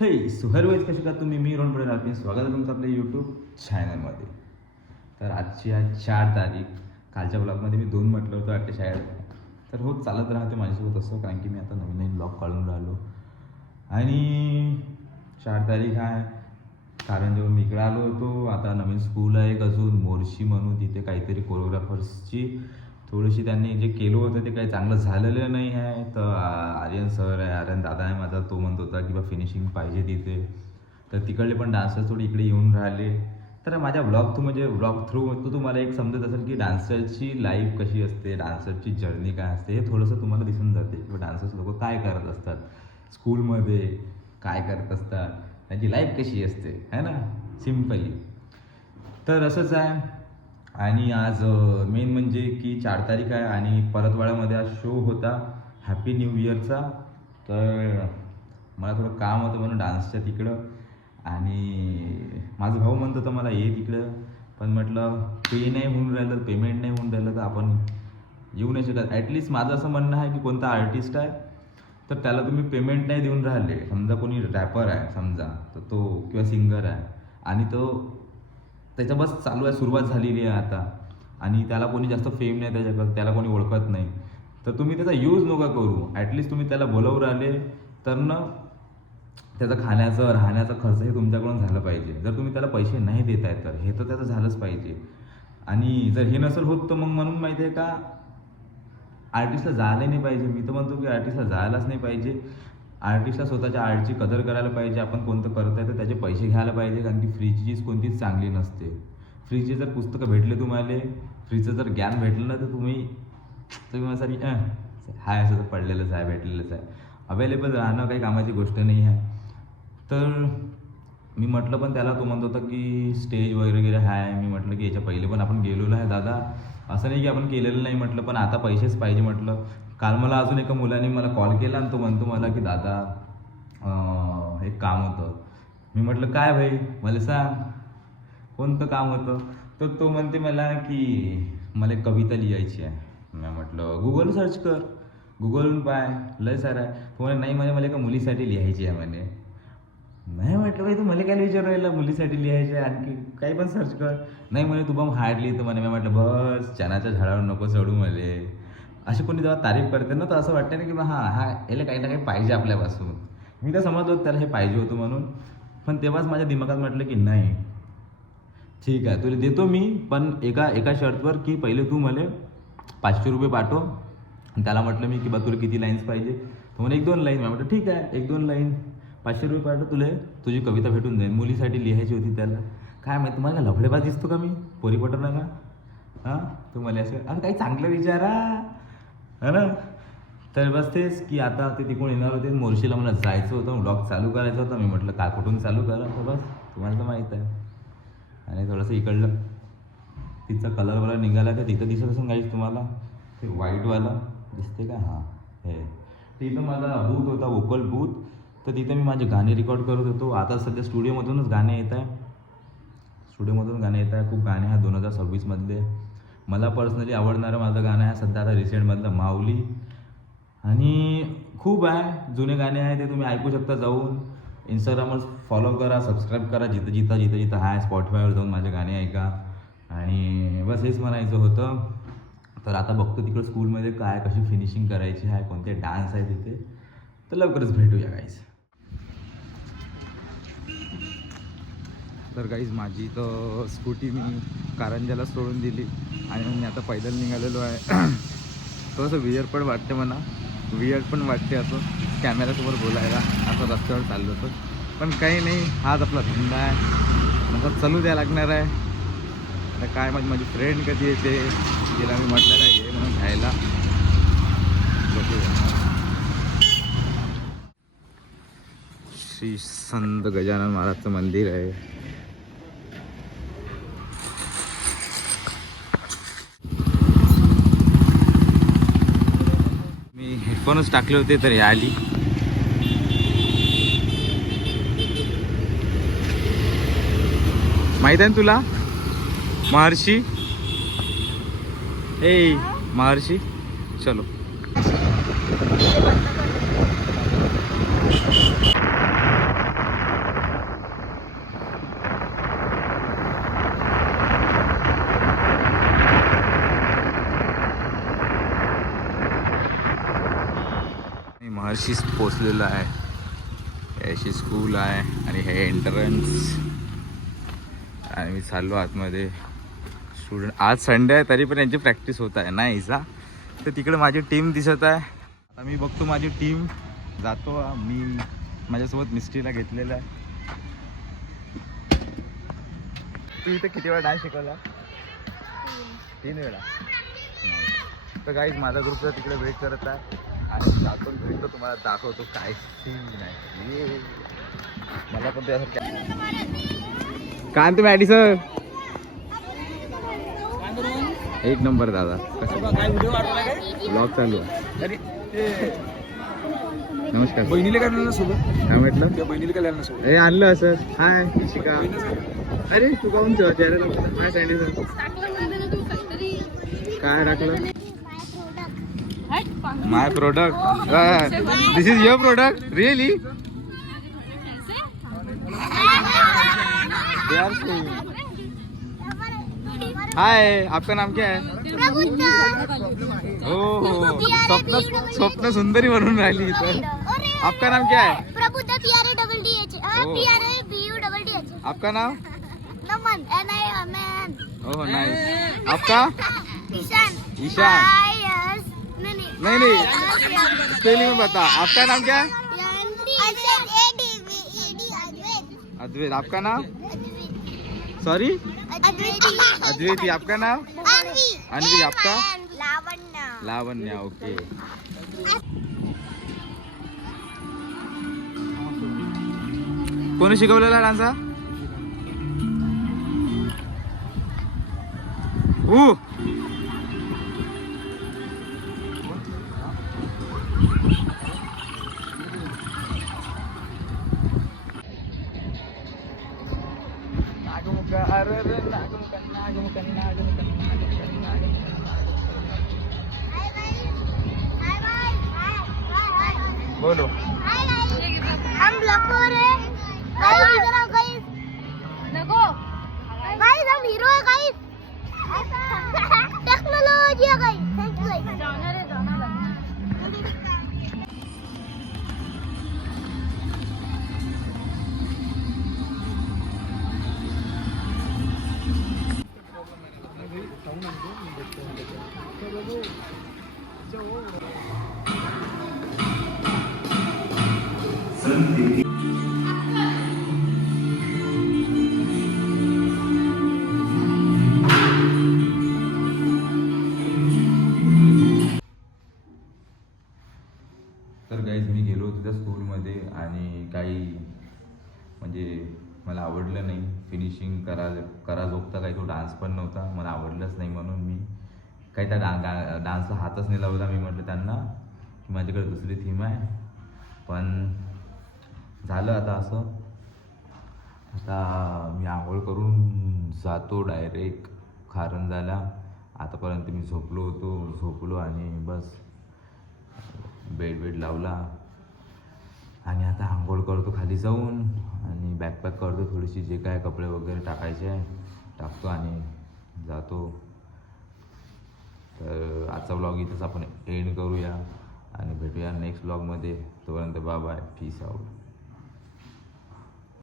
हे सुहरवाईज कसे का तुम्ही मी रोहन पडेल आपले स्वागत आहे तुमचं आपल्या यूट्यूब चॅनलमध्ये. तर आजची आज 4 तारीख. कालच्या ब्लॉगमध्ये मी 2 म्हटलं होतं वाटते शाळेत. तर हो चालत राहते माझ्यासोबत असं, कारण की मी आता नवीन नवीन ब्लॉग काढून राहिलो. आणि 4 तारीख आहे, कारण जेव्हा मी इकडे आलो होतो आता नवीन स्कूल आहे एक अजून मोर्शी म्हणून, तिथे काहीतरी कोरिओग्राफर्सची थोडीशी त्यांनी जे केलं होतं ते काही चांगलं झालेलं नाही आहे. तर आर्यन सर आहे, आर्यन दादा आहे माझा, तो म्हणत होता की बा फिनिशिंग पाहिजे तिथे. तर तिकडले पण डान्सर्स थोडे इकडे येऊन राहिले. तर माझ्या ब्लॉग थ्रू तो तुम्हाला एक समजत असेल की डान्सरची लाईफ कशी असते, डान्सरची जर्नी काय असते, हे थोडंसं तुम्हाला दिसून जाते किंवा डान्सर्स लोक काय करत असतात, स्कूलमध्ये काय करत असतात, त्यांची लाईफ कशी असते है ना, सिम्पली. तर असंच आहे. आणि आज मेन म्हणजे की 4 तारीख आहे आणि परतवाड्यामध्ये आज शो होता हॅपी न्यू इयरचा. तर मला थोडं काम होतं म्हणून डान्सच्या तिकडं, आणि माझा भाऊ म्हणत होता मला ये तिकडं, पण म्हटलं पे नाही होऊन राहिलं, पेमेंट नाही होऊन राहिलं तर आपण येऊ नाही शकत. ॲटलिस्ट माझं असं म्हणणं आहे की कोणता आर्टिस्ट आहे तर त्याला तुम्ही पेमेंट नाही देऊन राहिले, समजा कोणी रॅपर आहे समजा, तर तो किंवा सिंगर आहे आणि तो त्याचा बस चालू आहे, सुरुवात झालेली आहे आता, आणि त्याला कोणी जास्त फेम नाही त्याच्याकडं, त्याला कोणी ओळखत नाही, तर तुम्ही त्याचा यूज नका करू. ॲटलिस्ट तुम्ही त्याला बोलवून राहिले तर ना त्याचं खाण्याचं राहण्याचा खर्च हे तुमच्याकडून झालं पाहिजे. जर तुम्ही त्याला पैसे नाही देत आहे तर हे तर त्याचं झालंच पाहिजे. आणि जर हे नसेल होत तर मग म्हणून माहिती आहे का, आर्टिस्टला जायला नाही पाहिजे. मी तर म्हणतो की आर्टिस्टला जायलाच नाही पाहिजे. आर्टिस्टला स्वतःच्या आर्टची कदर करायला पाहिजे. आपण कोणतं करत आहे तर त्याचे पैसे घ्यायला पाहिजे, कारण की फ्रीची चीज कोणतीच चांगली नसते. फ्रीचे जर पुस्तकं भेटले तुम्हाला, फ्रीचं जर ज्ञान भेटलं ना, तर तुम्ही माझ्यासाठी हाय असं तर पडलेलंच आहे, भेटलेलंच आहे. अवेलेबल राहणं काही कामाची गोष्ट नाही आहे. तर मी म्हटलं, पण त्याला तो म्हणत होता की स्टेज वगैरे आहे. मी म्हटलं की याच्या पहिले पण आपण गेलेलो आहे दादा, असं नाही की आपण केलेलं नाही म्हटलं, पण आता पैसेच पाहिजे म्हटलं. काल मला अजून एका मुलाने मला कॉल केला आणि तो म्हणतो मला की दादा एक काम होतं. मी म्हटलं काय भाई, मला सांग कोणतं काम होतं. तर तो म्हणते मला की मला एक कविता लिहायची आहे. मी म्हटलं गूगल सर्च कर, गूगलवरून पाय, लय सारं आहे. तो म्हणे नाही मला एका मुलीसाठी लिहायची आहे म्हणे. नाही म्हटलं भाई तू मला काय विचारू राहिला, मुलीसाठी लिहायचं आहे, आणखी काही पण सर्च कर. नाही म्हणे तू पण हार्ड लिहितो म्हणे. मी म्हटलं बस चणाच्या झाडावर नको चढू मले. अशी कोणी जेव्हा तारीफ करते ना तर असं वाटतं ना की याला काही ना काही पाहिजे आपल्यापासून. मी तर समजलो त्याला हे पाहिजे होतं म्हणून, पण तेव्हाच माझ्या दिमागात म्हटलं की नाही ठीक आहे तुला देतो मी, पण एका शर्तवर की पहिले तू मला 500 रुपये पाठव. आणि त्याला म्हटलं मी की बा तुला किती लाईन्स पाहिजे. तो म्हणे 1-2 लाईन. मी म्हटलं ठीक आहे 1-2 लाईन 500 रुपये पाठव, तुला तुझी कविता भेटून जाईल. मुलीसाठी लिहायची होती त्याला. काय माहिती तुम्हाला लफडेबाज दिसतो का मी, पोरी पटवणार ना. हां तू मला असं आणि काही चांगलं विचारा है ना. तर बस तेच की आता ते तिकडून येणार होते मोर्शीला, मला जायचं होतं, ब्लॉग चालू करायचा होता. मी म्हटलं का कुठून चालू करा, तर बस तुम्हाला तर माहीत आहे. आणि थोडंसं इकडलं तिचा कलर वाला निघाला का तिथं दिसत असेल गाईस तुम्हाला, ते व्हाईटवाला दिसते का, हां हे तिथं माझा बूथ होता, वोकल बूथ. तर तिथं मी माझे गाणे रेकॉर्ड करत होतो. आता सध्या स्टुडिओमधूनच गाणे येत आहे, स्टुडिओमधून गाणे येत आहे. खूप गाणे आहे 2026मधले. मला पर्सनली आवडणारं माझं गाणं आहे सध्या आता रिसेंटमधलं माऊली. आणि खूप आहे जुने गाणे आहे, ते तुम्ही ऐकू शकता जाऊन. इंस्टाग्रामवर फॉलो करा, सबस्क्राईब करा, जिथं आहे स्पॉटिफायवर जाऊन माझे गाणे ऐका. आणि बस हेच म्हणायचं होतं. तर आता बघतो तिकडं स्कूलमध्ये काय कशी फिनिशिंग करायची आहे, कोणते डान्स आहे तिथे. तर लवकरच भेटूया गाईज. तर गाईज माझी तर स्कूटी मी कारंजाला सोडून दिली आणि मी आता पैदल निघालेलो आहे. थोडंसं वियर पण वाटते म्हणा, वियर पण वाटते असं कॅमेऱ्यासमोर बोलायला, असं रस्त्यावर चाललो होतं. पण काही नाही, हाच आपला धंदा आहे, नंतर चालू द्या लागणार आहे. आता काय माझी फ्रेंड कधी येते, तिला मी म्हटलेलं आहे ये म्हणून घ्यायला. श्री संत गजानन महाराजचं मंदिर आहे. मी हेडफोनच टाकले होते तर हे आली. माहित आहे ना तुला महर्षी, ए महर्षी चलो. महर्षीस पोचलेलो आहे. अशी स्कूल आहे आणि हे एंट्रन्स. आणि मी चाललो आतमध्ये. स्टुडंट आज संडे आहे तरी पण यांची प्रॅक्टिस होत आहे नाही सा. तर तिकडे माझी टीम दिसत आहे. आता मी बघतो माझी टीम जातो. मी माझ्यासोबत मिस्टीला घेतलेला आहे. तू इथे किती वेळा डान्स शिकवला? 3 वेळा. तर काहीच माझा ग्रुप तिकडे वेट करत आहे आणि जातो भेटतो तुम्हाला दाखवतो काय सीन नाही. मला पण त्यासारखं काय तुम्ही ॲडी सर एक नंबर दादा. कसं काय ब्लॉग चालू आहे? नमस्कार. बहिणीला काय आणलं सोबत? काय म्हटलं? त्या बहिणीला काय आणलं सोबत? हे आणलं सर. हाय शिका. अरे तू काहून चेहऱ्याला काय सांगितलं? काय टाकलं? My product. This is your product really? Hi आपका नाम क्या है? हो स्वप्न सुंदरी बनून राहिली इथं. आपका नाम क्या है? प्रबुद्ध PRADDH आपका नाम? नमन NIMN. Oh nice. आपका? ईशान. ईशान. नहीं स्पेलिंग में बता. आपका नाम क्या है? अद्वैत. आपका नाम? सॉरी अद्वैती. आपका नाम? अन्वी. आपका? लावण्या. ओके. कोणी शिकवलेला डान्स हा? बोलो. हम ब्लॉक हो रहे हैं गाइस. इधर आओ गाइस. देखो गाइस हम हीरो है गाइस. टेक्नोलॉजी है गाइस. Thank you guys. जाना रे जाना लगना. तर गाईज मी गेलो होतो त्या स्कूलमध्ये आणि काही म्हणजे मला आवडलं नाही. फिनिशिंग करा जोगता काही तो डान्स पण नव्हता. मला आवडलंच नाही म्हणून मी काही त्या डान्सला हातच नाही लावला. मी म्हटलं त्यांना की माझ्याकडे दुसरी थीम आहे. पण झालं आता असं. आता मी आंघोळ करून जातो डायरेक्ट कारंजाला. आतापर्यंत मी झोपलो आणि बस बेड लावला आणि आता आंघोळ करतो खाली जाऊन आणि बॅकपॅक करतो. थोडीशी जे काय कपडे वगैरे टाकायचे आहे टाकतो आणि जातो. तर आजचा ब्लॉग इथंच आपण एंड करूया आणि भेटूया नेक्स्ट ब्लॉगमध्ये. तोपर्यंत बाय बाय. Peace out.